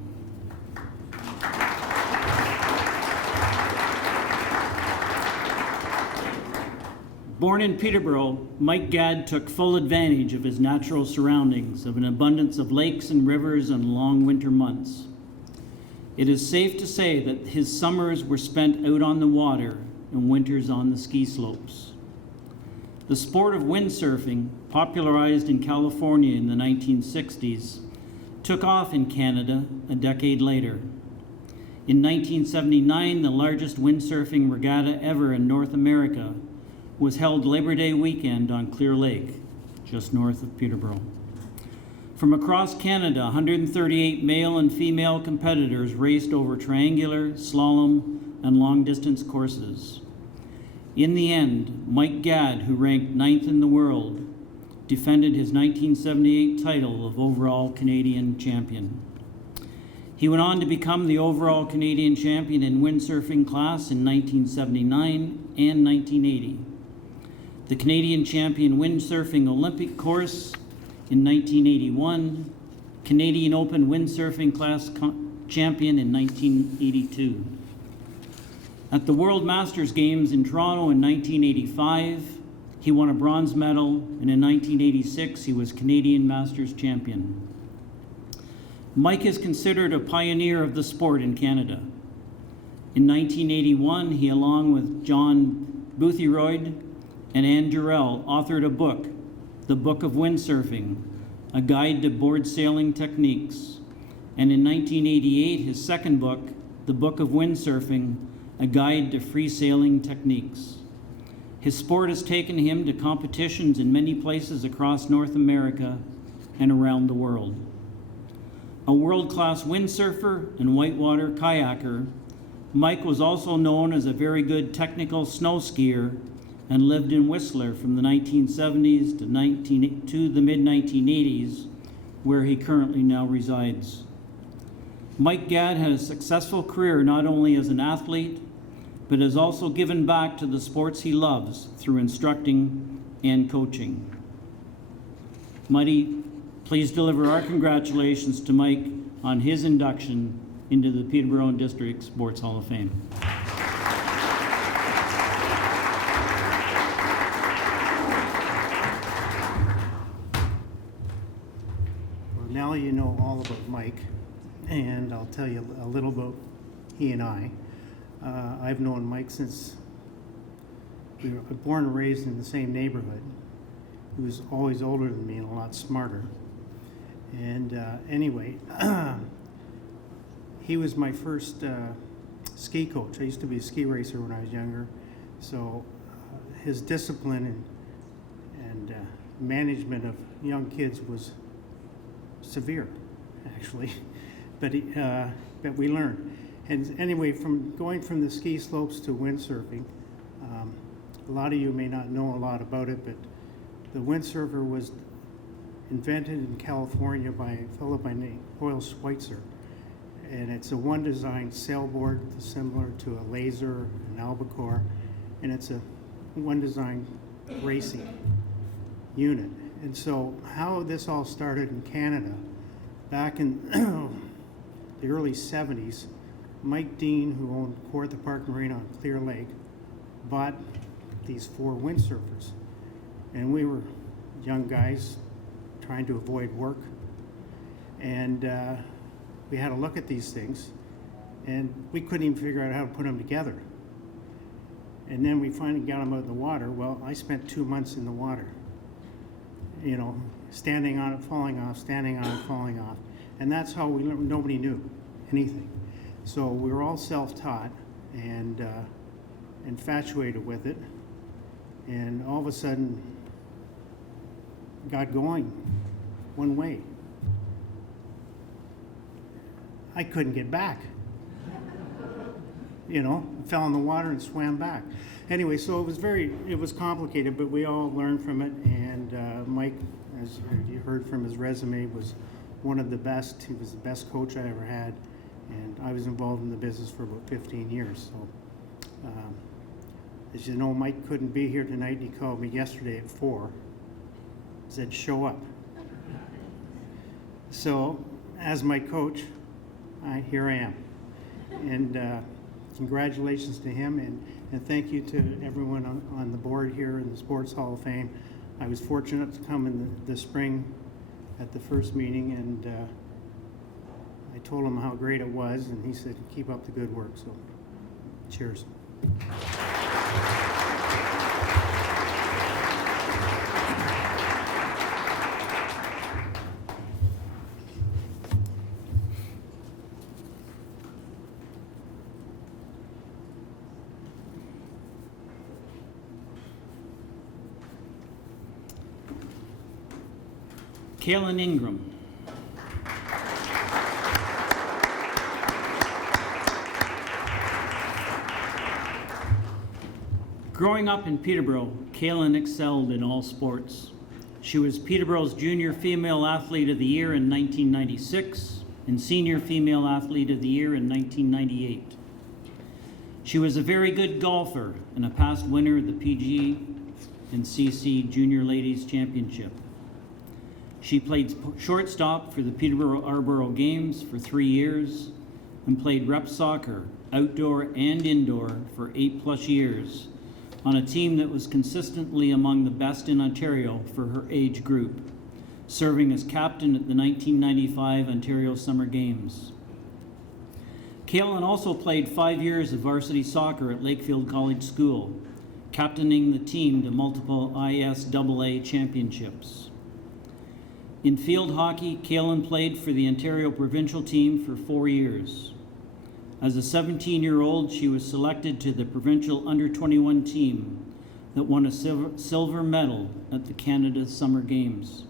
Born in Peterborough, Mike Gadd took full advantage of his natural surroundings of an abundance of lakes and rivers and long winter months. It is safe to say that his summers were spent out on the water and winters on the ski slopes. The sport of windsurfing, popularized in California in the 1960s, took off in Canada a decade later. In 1979, the largest windsurfing regatta ever in North America was held Labor Day weekend on Clear Lake, just north of Peterborough. From across Canada, 138 male and female competitors raced over triangular, slalom, and long-distance courses. In the end, Mike Gadd, who ranked 9th in the world, defended his 1978 title of overall Canadian champion. He went on to become the overall Canadian champion in windsurfing class in 1979 and 1980. The Canadian champion windsurfing Olympic course in 1981, Canadian Open windsurfing class champion in 1982. At the World Masters Games in Toronto in 1985, he won a bronze medal, and in 1986 he was Canadian Masters champion. Mike is considered a pioneer of the sport in Canada. In 1981, he, along with John Boothroyd and Anne Durrell, authored a book, The Book of Windsurfing, a guide to board sailing techniques. And in 1988, his second book, The Book of Windsurfing, a guide to free sailing techniques. His sport has taken him to competitions in many places across North America and around the world. A world-class windsurfer and whitewater kayaker, Mike was also known as a very good technical snow skier and lived in Whistler from the 1970s to the mid-1980s, where he currently now resides. Mike Gadd had a successful career not only as an athlete, but has also given back to the sports he loves through instructing and coaching. Mighty, please deliver our congratulations to Mike on his induction into the Peterborough District Sports Hall of Fame. Now you know all about Mike, and I'll tell you a little about he and I. I've known Mike since we were born and raised in the same neighborhood, who was always older than me and a lot smarter. And anyway, he was my first ski coach. I used to be a ski racer when I was younger, so his discipline and management of young kids was severe, actually, but we learned. And anyway, from going from the ski slopes to windsurfing, a lot of you may not know a lot about it, but the windsurfer was invented in California by a fellow by name Hoyle Schweitzer. And it's a one design sailboard similar to a laser, an albacore, and it's a one design racing unit. And so how this all started in Canada, back in the early 70s, Mike Dean, who owned Kawartha Park Marina on Clear Lake, bought these 4 windsurfers. And we were young guys trying to avoid work. And we had a look at these things, and we couldn't even figure out how to put them together. And then we finally got them out of the water. Well, I spent 2 months in the water, you know, standing on it, falling off, standing on it, falling off. And that's how we learned. Nobody knew anything. So we were all self-taught and infatuated with it. And all of a sudden, got going one way. I couldn't get back. You know, fell in the water and swam back. Anyway, so it was complicated, but we all learned from it. And Mike, as you heard from his resume, was one of the best. He was the best coach I ever had. And I was involved in the business for about 15 years. So, as you know, Mike couldn't be here tonight. He called me yesterday at 4. He said, show up. So, as my coach, here I am. And congratulations to him, and thank you to everyone on the board here in the Sports Hall of Fame. I was fortunate to come in the spring at the first meeting, and I told him how great it was, and he said, keep up the good work. So, cheers. Kaylin Ingram. Growing up in Peterborough, Kaylin excelled in all sports. She was Peterborough's Junior Female Athlete of the Year in 1996 and Senior Female Athlete of the Year in 1998. She was a very good golfer and a past winner of the PG and CC Junior Ladies Championship. She played shortstop for the Peterborough Arborough Games for 3 years and played rep soccer, outdoor and indoor, for 8+ years on a team that was consistently among the best in Ontario for her age group, serving as captain at the 1995 Ontario Summer Games. Kaylin also played 5 years of varsity soccer at Lakefield College School, captaining the team to multiple ISAA championships. In field hockey, Kaylin played for the Ontario provincial team for 4 years. As a 17-year-old, she was selected to the provincial under-21 team that won a silver medal at the Canada Summer Games.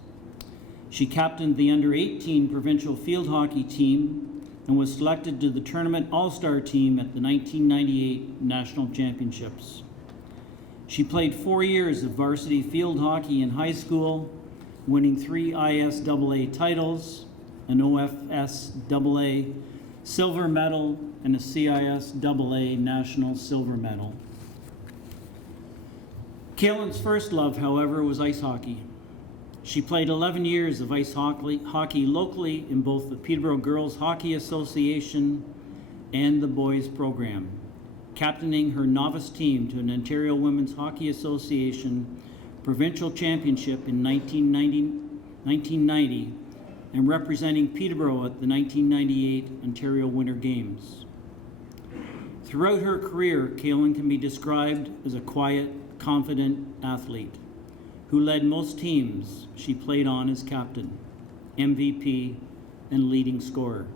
She captained the under-18 provincial field hockey team and was selected to the tournament all-star team at the 1998 National Championships. She played 4 years of varsity field hockey in high school, winning 3 ISAA titles, an OFSAA silver medal, and a CISAA national silver medal. Kaylin's first love, however, was ice hockey. She played 11 years of ice hockey locally in both the Peterborough Girls Hockey Association and the boys program, captaining her novice team to an Ontario Women's Hockey Association provincial championship in 1990 and representing Peterborough at the 1998 Ontario Winter Games. Throughout her career, Kaylin can be described as a quiet, confident athlete who led most teams she played on as captain, MVP, and leading scorer.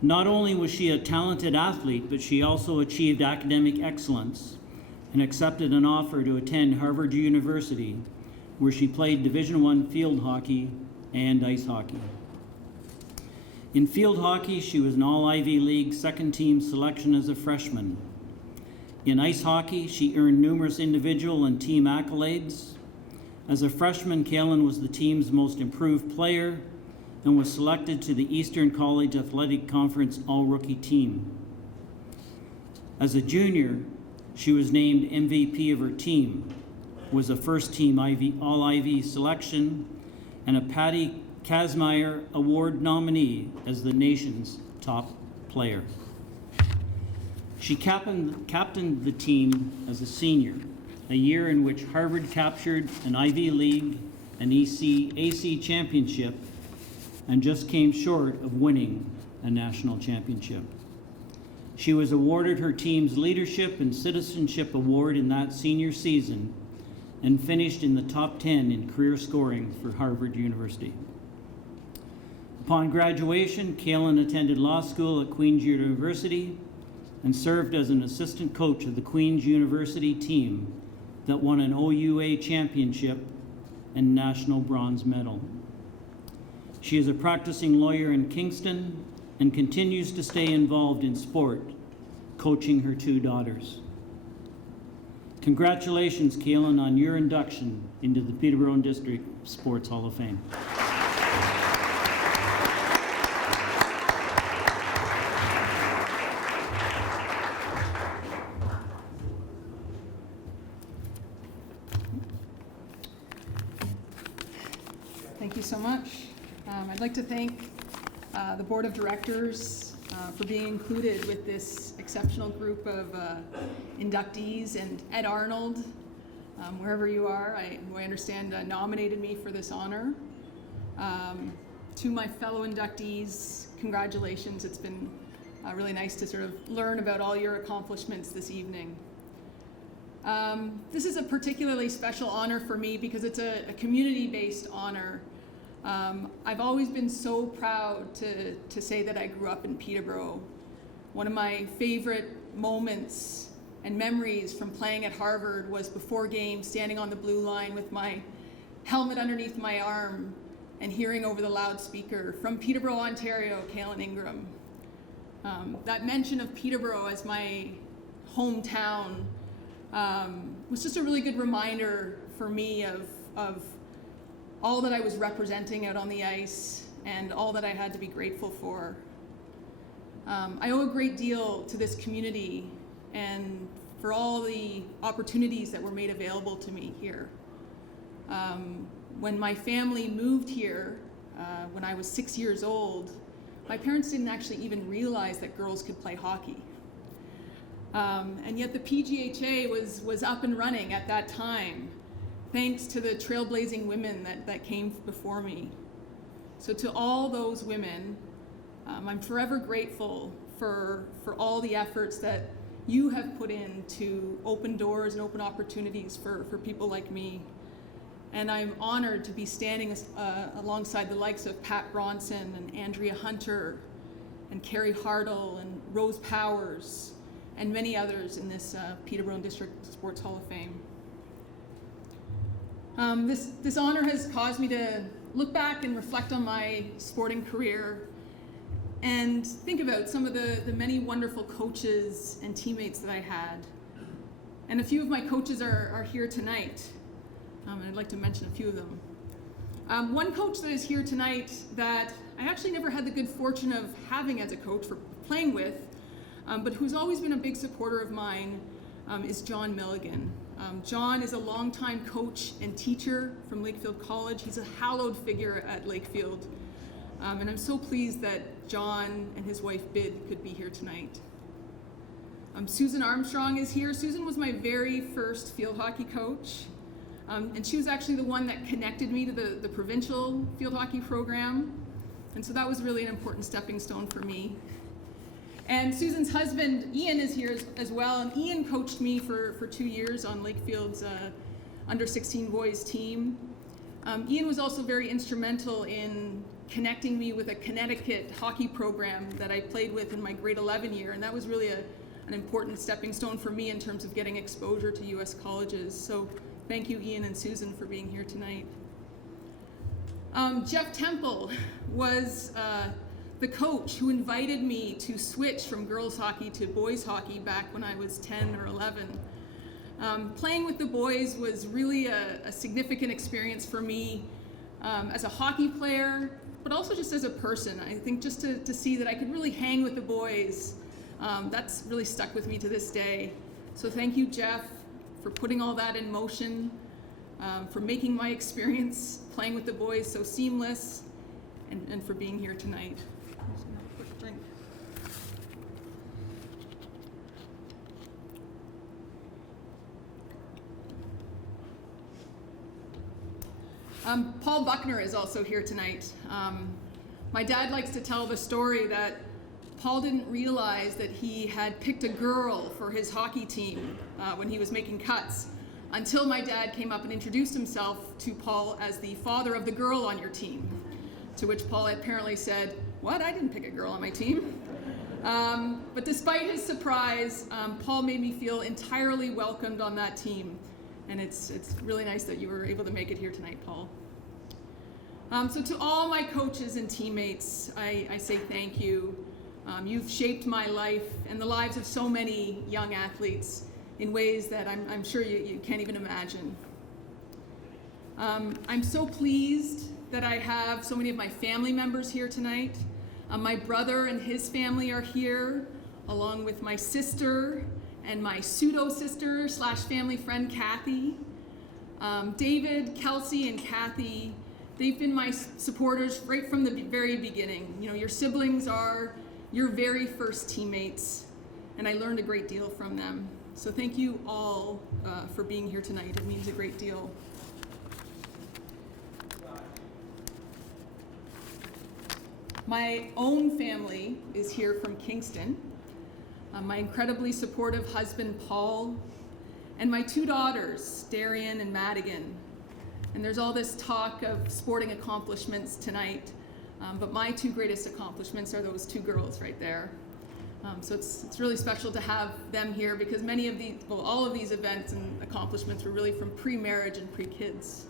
Not only was she a talented athlete, but she also achieved academic excellence and accepted an offer to attend Harvard University, where she played Division I field hockey and ice hockey. In field hockey, she was an All-Ivy League second-team selection as a freshman. In ice hockey, she earned numerous individual and team accolades. As a freshman, Kaylin was the team's most improved player and was selected to the Eastern College Athletic Conference All-Rookie team. As a junior, she was named MVP of her team, was a first-team All-Ivy selection, and a Patty Kazmaier Award nominee as the nation's top player. She captained the team as a senior, a year in which Harvard captured an Ivy League and AC championship and just came short of winning a national championship. She was awarded her team's Leadership and Citizenship Award in that senior season and finished in the top 10 in career scoring for Harvard University. Upon graduation, Kaylin attended law school at Queen's University and served as an assistant coach of the Queen's University team that won an OUA championship and national bronze medal. She is a practicing lawyer in Kingston and continues to stay involved in sport, coaching her two daughters. Congratulations, Kaylin, on your induction into the Peterborough District Sports Hall of Fame. Thank you so much. I'd like to thank the Board of Directors for being included with this exceptional group of inductees, and Ed Arnold, wherever you are, who I understand nominated me for this honor. To my fellow inductees, congratulations. It's been really nice to sort of learn about all your accomplishments this evening. This is a particularly special honor for me because it's a community-based honor. I've always been so proud to say that I grew up in Peterborough. One of my favorite moments and memories from playing at Harvard was before games, standing on the blue line with my helmet underneath my arm and hearing over the loudspeaker, "From Peterborough, Ontario, Kaylin Ingram." That mention of Peterborough as my hometown was just a really good reminder for me of all that I was representing out on the ice and all that I had to be grateful for. I owe a great deal to this community and for all the opportunities that were made available to me here. When my family moved here, when I was 6 years old, my parents didn't actually even realize that girls could play hockey. And yet the PGHA was up and running at that time, thanks to the trailblazing women that came before me. So to all those women, I'm forever grateful for all the efforts that you have put in to open doors and open opportunities for people like me. And I'm honored to be standing alongside the likes of Pat Bronson and Andrea Hunter and Carrie Hartle and Rose Powers and many others in this Peterborough District Sports Hall of Fame. This honor has caused me to look back and reflect on my sporting career and think about some of the many wonderful coaches and teammates that I had. And a few of my coaches are here tonight, and I'd like to mention a few of them. One coach that is here tonight that I actually never had the good fortune of having as a coach for playing with, but who's always been a big supporter of mine, is John Milligan. John is a longtime coach and teacher from Lakefield College. He's a hallowed figure at Lakefield. And I'm so pleased that John and his wife Bid could be here tonight. Susan Armstrong is here. Susan was my very first field hockey coach. And she was actually the one that connected me to the provincial field hockey program. And so that was really an important stepping stone for me. And Susan's husband, Ian, is here as well. And Ian coached me for 2 years on Lakefield's under-16 boys team. Ian was also very instrumental in connecting me with a Connecticut hockey program that I played with in my grade 11 year, and that was really an important stepping stone for me in terms of getting exposure to U.S. colleges. So thank you, Ian and Susan, for being here tonight. Jeff Temple was the coach who invited me to switch from girls hockey to boys hockey back when I was 10 or 11. Playing with the boys was really a significant experience for me as a hockey player, but also just as a person. I think just to see that I could really hang with the boys, that's really stuck with me to this day. So thank you, Jeff, for putting all that in motion, for making my experience playing with the boys so seamless, and for being here tonight. I'm just gonna have a quick drink. Paul Buckner is also here tonight. My dad likes to tell the story that Paul didn't realize that he had picked a girl for his hockey team when he was making cuts, until my dad came up and introduced himself to Paul as the father of the girl on your team, to which Paul apparently said, "What? I didn't pick a girl on my team." But despite his surprise, Paul made me feel entirely welcomed on that team. And it's really nice that you were able to make it here tonight, Paul. So to all my coaches and teammates, I say thank you. You've shaped my life and the lives of so many young athletes in ways that I'm sure you can't even imagine. I'm so pleased that I have so many of my family members here tonight. My brother and his family are here, along with my sister and my pseudo-sister / family friend, Kathy. David, Kelsey, and Kathy, they've been my supporters right from the very beginning. You know, your siblings are your very first teammates, and I learned a great deal from them. So thank you all for being here tonight. It means a great deal. My own family is here from Kingston. My incredibly supportive husband, Paul, and my 2 daughters, Darian and Madigan. And there's all this talk of sporting accomplishments tonight, but my 2 greatest accomplishments are those 2 girls right there. So it's really special to have them here, because many of these, well, all of these events and accomplishments were really from pre-marriage and pre-kids.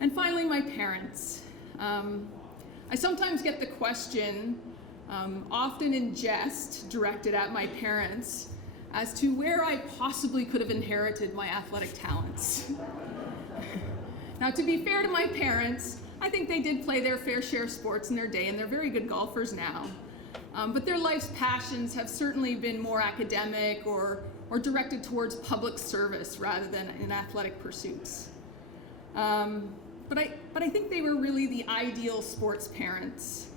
And finally, my parents. I sometimes get the question, often in jest, directed at my parents, as to where I possibly could have inherited my athletic talents. Now, to be fair to my parents, I think they did play their fair share of sports in their day, and they're very good golfers now. But their life's passions have certainly been more academic or directed towards public service rather than in athletic pursuits. But I think they were really the ideal sports parents.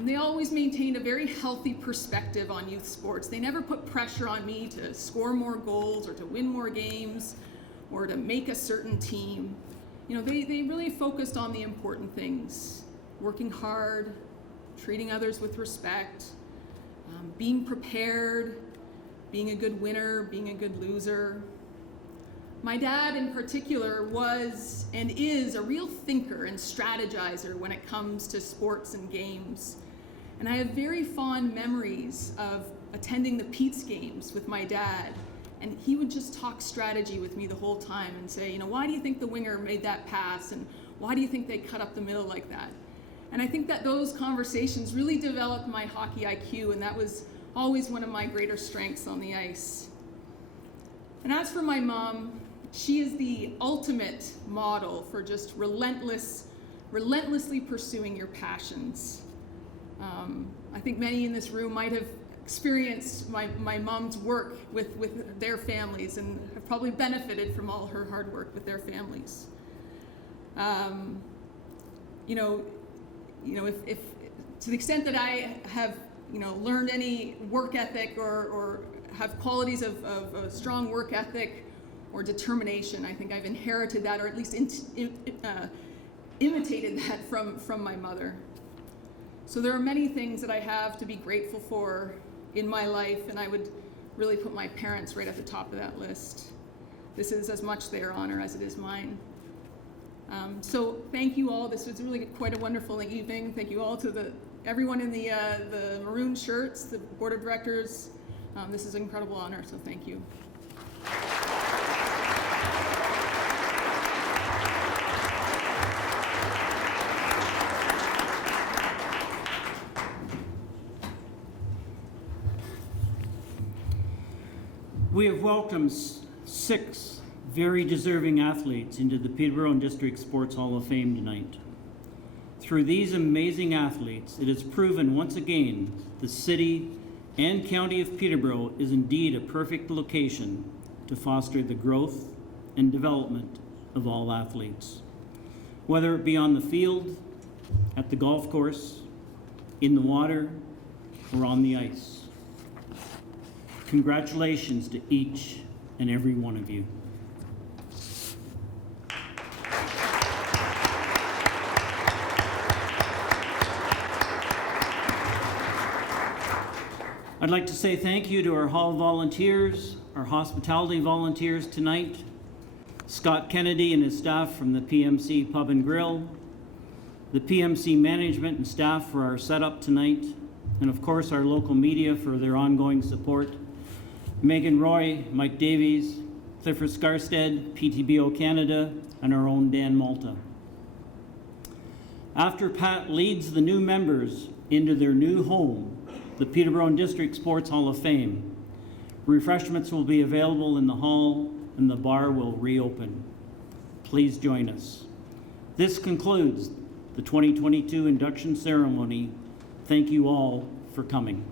They always maintained a very healthy perspective on youth sports. They never put pressure on me to score more goals or to win more games or to make a certain team. You know, they really focused on the important things: working hard, treating others with respect, being prepared, being a good winner, being a good loser. My dad in particular was and is a real thinker and strategizer when it comes to sports and games. And I have very fond memories of attending the Pete's games with my dad, and he would just talk strategy with me the whole time and say, you know, why do you think the winger made that pass, and why do you think they cut up the middle like that? And I think that those conversations really developed my hockey IQ, and that was always one of my greater strengths on the ice. And as for my mom, she is the ultimate model for just relentlessly pursuing your passions. I think many in this room might have experienced my mom's work with their families and have probably benefited from all her hard work with their families. If to the extent that I have, learned any work ethic or have qualities of a strong work ethic or determination, I think I've inherited that, or at least imitated that from my mother. So there are many things that I have to be grateful for in my life, and I would really put my parents right at the top of that list. this is as much their honor as it is mine. So thank you all. This was really quite a wonderful evening. Thank you all to everyone in the maroon shirts, the board of directors. This is an incredible honor, so thank you. We have welcomed 6 very deserving athletes into the Peterborough District Sports Hall of Fame tonight. Through these amazing athletes, it has proven once again the city and county of Peterborough is indeed a perfect location to foster the growth and development of all athletes. Whether it be on the field, at the golf course, in the water, or on the ice. Congratulations to each and every one of you. I'd like to say thank you to our hall volunteers, our hospitality volunteers tonight, Scott Kennedy and his staff from the PMC Pub and Grill, the PMC management and staff for our setup tonight, and of course our local media for their ongoing support. Megan Roy, Mike Davies, Clifford Scarstead, PTBO Canada, and our own Dan Malta. After Pat leads the new members into their new home, the Peterborough District Sports Hall of Fame, refreshments will be available in the hall and the bar will reopen. Please join us. This concludes the 2022 induction ceremony. Thank you all for coming.